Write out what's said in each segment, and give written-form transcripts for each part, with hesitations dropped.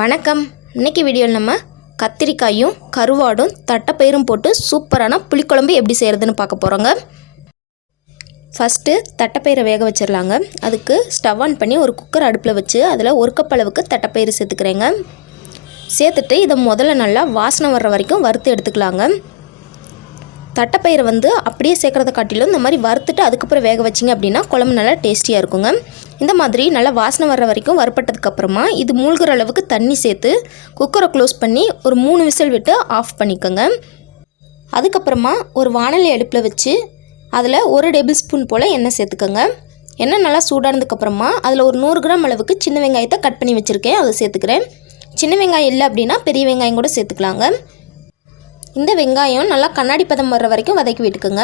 வணக்கம். இன்றைக்கி வீடியோவில் நம்ம கத்திரிக்காயும் கருவாடும் தட்டைப்பயிரும் போட்டு சூப்பரான புளிக்குழம்பு எப்படி செய்கிறதுன்னு பார்க்க போகிறோங்க. ஃபஸ்ட்டு தட்டைப்பயிரை வேக வச்சிடலாங்க. அதுக்கு ஸ்டவ் ஆன் பண்ணி ஒரு குக்கர் அடுப்பில் வச்சு அதில் ஒரு கப் அளவுக்கு தட்டைப்பயிறு சேர்த்துக்கிறேங்க. சேர்த்துட்டு இதை முதல்ல நல்லா வாசனை வர்ற வரைக்கும் வறுத்து எடுத்துக்கலாங்க. தட்டைப்பயிரை அப்படியே சேர்க்குறத காட்டிலும் இந்த மாதிரி வறுத்துட்டு அதுக்கப்புறம் வேக வச்சிங்க அப்படின்னா குழம்பு நல்லா டேஸ்டியாக இருக்குங்க. இந்த மாதிரி நல்லா வாசனை வர்ற வரைக்கும் வறுப்பட்டதுக்கப்புறமா இது மூழ்கிற அளவுக்கு தண்ணி சேர்த்து குக்கரை க்ளோஸ் பண்ணி ஒரு 3 விசில் விட்டு ஆஃப் பண்ணிக்கோங்க. அதுக்கப்புறமா ஒரு வாணலி அடுப்பில் வச்சு அதில் 1 டேபிள் ஸ்பூன் போல் எண்ணெய் சேர்த்துக்கோங்க. எண்ணெய் நல்லா சூடானதுக்கப்புறமா அதில் ஒரு 100 கிராம் அளவுக்கு சின்ன வெங்காயத்தை கட் பண்ணி வச்சுருக்கேன், அதை சேர்த்துக்கிறேன். சின்ன வெங்காயம் இல்லை அப்படின்னா பெரிய வெங்காயம் கூட சேர்த்துக்கலாங்க. இந்த வெங்காயம் நல்லா கண்ணாடி பதம் வர்ற வரைக்கும் வதக்கி விட்டுக்குங்க.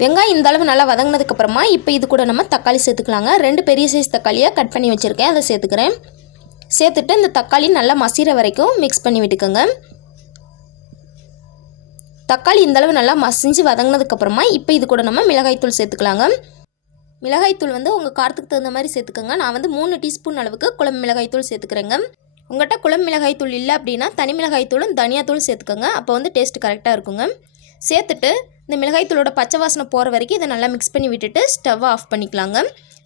வெங்காயம் இந்த அளவு நல்லா வதங்கினதுக்கப்புறமா இப்போ இது கூட நம்ம தக்காளி சேர்த்துக்கலாங்க. 2 பெரிய சைஸ் தக்காளியாக கட் பண்ணி வச்சுருக்கேன், அதை சேர்த்துக்கிறேன். சேர்த்துட்டு இந்த தக்காளி நல்லா மசிகிற வரைக்கும் மிக்ஸ் பண்ணி விட்டுக்குங்க. தக்காளி இந்தளவு நல்லா மசிஞ்சு வதங்கினதுக்கப்புறமா இப்போ இது கூட நம்ம மிளகாய்த்தூள் சேர்த்துக்கலாங்க. மிளகாய்த்தூள் உங்கள் காரத்துக்கு தகுந்த மாதிரி சேர்த்துக்கோங்க. நான் 3 டீஸ்பூன் அளவுக்கு குழம்பு மிளகாய்த்தூள் சேர்த்துக்கிறேங்க. உங்கள்கிட்ட குழம்பு மிளகாய்த்தூள் இல்லை அப்படின்னா தனி மிளகாய்த்தூளும் தனியாத்தூள் சேர்த்துக்கோங்க. அப்போ டேஸ்ட்டு கரெக்டாக இருக்குங்க. சேர்த்துட்டு இந்த மிளகாய்த்தூளோட பச்சை வாசனை போகிற வரைக்கும் இதை நல்லா மிக்ஸ் பண்ணி விட்டுட்டு ஸ்டவ் ஆஃப் பண்ணிக்கலாங்க.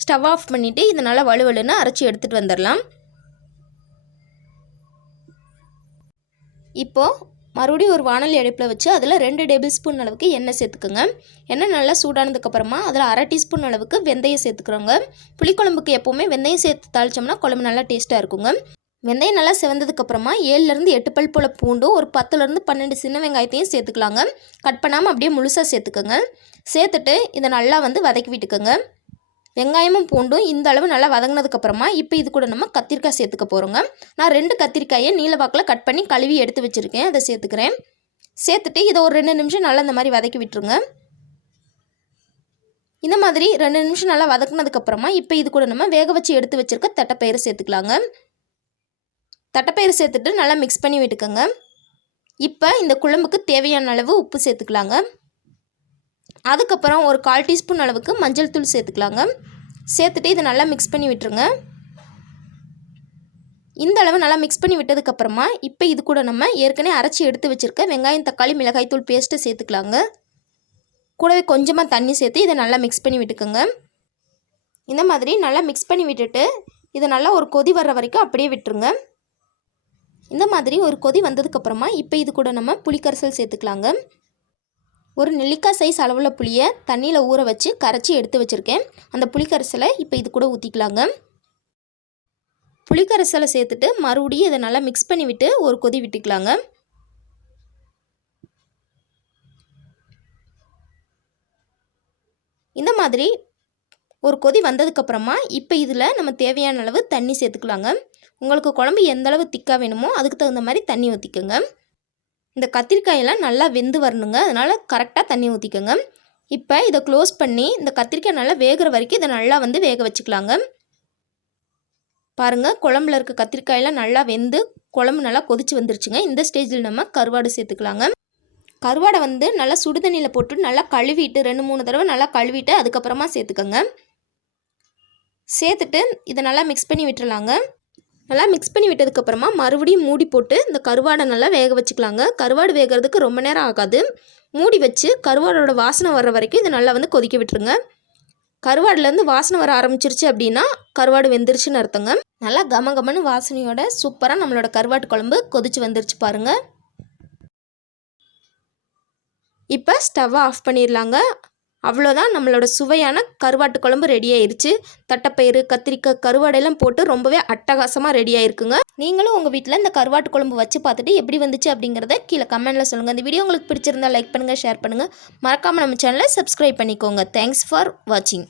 ஸ்டவ் ஆஃப் பண்ணிவிட்டு இதை நல்லா வலுவலுன்னு அரைச்சி எடுத்துகிட்டு வந்துடலாம். இப்போது மறுபடியும் ஒரு வாணலி அடுப்பில் வச்சு அதில் 2 டேபிள் ஸ்பூன் அளவுக்கு எண்ணெய் சேர்த்துக்குங்க. எண்ணெய் நல்லா சூடானதுக்கப்புறமா அதில் 1/2 டீஸ்பூன் அளவுக்கு வெந்தயம் சேர்த்துக்கிறோங்க. புளிக்குழம்புக்கு எப்போவுமே வெந்தயம் சேர்த்து தாளித்தோம்னா குழம்பு நல்லா டேஸ்ட்டாக இருக்குங்க. வெந்தயம் நல்லா செவந்ததுக்கப்புறமா 7லேருந்து 8 பல் போல் பூண்டு, ஒரு 10லேருந்து 12 சின்ன வெங்காயத்தையும் சேர்த்துக்கலாங்க. கட் பண்ணாமல் அப்படியே முழுசாக சேர்த்துக்கோங்க. சேர்த்துட்டு இதை நல்லா வதக்கி விட்டுக்கோங்க. வெங்காயமும் பூண்டும் இந்த அளவு நல்லா வதங்கினதுக்கப்புறமா இப்போ இது கூட நம்ம கத்திரிக்காய் சேர்த்துக்க போகிறோங்க. நான் 2 கத்திரிக்காயை நீல வாக்கில் கட் பண்ணி கழுவி எடுத்து வச்சுருக்கேன், அதை சேர்த்துக்கிறேன். சேர்த்துட்டு இதை ஒரு 2 நிமிஷம் நல்லா இந்த மாதிரி வதக்கி விட்டுருங்க. இந்த மாதிரி 2 நிமிஷம் நல்லா வதக்கினதுக்கப்புறமா இப்போ இது கூட நம்ம வேக வச்சு எடுத்து வச்சுருக்க தட்டைப்பயிரை சேர்த்துக்கலாங்க. தட்டைப்பயிறு சேர்த்துட்டு நல்லா மிக்ஸ் பண்ணி விட்டுக்கோங்க. இப்போ இந்த குழம்புக்கு தேவையான அளவு உப்பு சேர்த்துக்கலாங்க. அதுக்கப்புறம் ஒரு 1/4 டீஸ்பூன் அளவுக்கு மஞ்சள் தூள் சேர்த்துக்கலாங்க. சேர்த்துட்டு இதை நல்லா மிக்ஸ் பண்ணி விட்டுருங்க. இந்த அளவு நல்லா மிக்ஸ் பண்ணி விட்டதுக்கப்புறமா இப்போ இது கூட நம்ம ஏற்கனவே அரைச்சி எடுத்து வச்சுருக்க வெங்காயம் தக்காளி மிளகாய் தூள் பேஸ்ட்டு சேர்த்துக்கலாங்க. கூடவே கொஞ்சமாக தண்ணி சேர்த்து இதை நல்லா மிக்ஸ் பண்ணி விட்டுக்கோங்க. இந்த மாதிரி நல்லா மிக்ஸ் பண்ணி விட்டுட்டு இதை நல்லா ஒரு கொதி வர்ற வரைக்கும் அப்படியே விட்டுருங்க. இந்த மாதிரி ஒரு கொதி வந்ததுக்கப்புறமா இப்போ இது கூட நம்ம புளிக்கரைசல் சேர்த்துக்கலாங்க. ஒரு நெல்லிக்காய் சைஸ் அளவுள்ள புளியை தண்ணியில் ஊற வச்சு கரைச்சி எடுத்து வச்சுருக்கேன். அந்த புளிக்கரைசலை இப்போ இது கூட ஊற்றிக்கலாங்க. புளிக்கரைசலை சேர்த்துட்டு மறுபடியும் இதை நல்லா மிக்ஸ் பண்ணி விட்டு ஒரு கொதி விட்டுக்கலாங்க. இந்த மாதிரி ஒரு கொதி வந்ததுக்கப்புறமா இப்போ இதில் நம்ம தேவையான அளவு தண்ணி சேர்த்துக்கலாங்க. உங்களுக்கு குழம்பு எந்த அளவு திக்காக வேணுமோ அதுக்கு தகுந்த மாதிரி தண்ணி ஊற்றிக்கோங்க. இந்த கத்திரிக்காயெல்லாம் நல்லா வெந்து வரணுங்க, அதனால் கரெக்டாக தண்ணி ஊற்றிக்கோங்க. இப்போ இதை க்ளோஸ் பண்ணி இந்த கத்திரிக்காய் நல்லா வேகிற வரைக்கும் இதை நல்லா வேக வச்சுக்கலாங்க. பாருங்கள், குழம்புல இருக்க கத்திரிக்காயெல்லாம் நல்லா வெந்து குழம்பு நல்லா கொதிச்சு வந்துருச்சுங்க. இந்த ஸ்டேஜில் நம்ம கருவாடு சேர்த்துக்கலாங்க. கருவாடை நல்லா சுடுதண்ணியில் போட்டு நல்லா கழுவிட்டு 2-3 தடவை நல்லா கழுவிட்டு அதுக்கப்புறமா சேர்த்துக்கோங்க. சேர்த்துட்டு இதை நல்லா மிக்ஸ் பண்ணி விட்டுறலாங்க. நல்லா மிக்ஸ் பண்ணி விட்டதுக்கப்புறமா மறுபடியும் மூடி போட்டு இந்த கருவாடை நல்லா வேக வச்சுக்கலாங்க. கருவாடு வேகிறதுக்கு ரொம்ப நேரம் ஆகாது. மூடி வச்சு கருவாடோட வாசனை வர்ற வரைக்கும் இதை நல்லா கொதிக்க விட்டுருங்க. கருவாடுலேருந்து வாசனை வர ஆரம்பிச்சிருச்சு அப்படின்னா கருவாடு வெந்துருச்சுன்னு அர்த்தங்க. நல்லா கமகமன்னு வாசனையோட சூப்பராக நம்மளோட கருவாட்டு குழம்பு கொதிச்சு வந்துருச்சு பாருங்கள். இப்போ ஸ்டவ்வை ஆஃப் பண்ணிடலாங்க. அவ்வளோதான், நம்மளோட சுவையான கருவாட்டு குழம்பு ரெடி ஆயிருச்சு. தட்டைப்பயிறு, கத்திரிக்காய், கருவாடெல்லாம் போட்டு ரொம்பவே அட்டகாசமாக ரெடி ஆயிருக்குங்க. நீங்களும் உங்கள் வீட்டில் இந்த கருவாட்டு குழம்பு வச்சு பார்த்துட்டு எப்படி வந்துச்சு அப்படிங்கிறத கீழே கமெண்ட்டில் சொல்லுங்கள். இந்த வீடியோ உங்களுக்கு பிடிச்சிருந்தா லைக் பண்ணுங்கள், ஷேர் பண்ணுங்கள். மறக்காமல் நம்ம சேனலை சப்ஸ்கிரைப் பண்ணிக்கோங்க. தேங்க்ஸ் ஃபார் வாட்சிங்.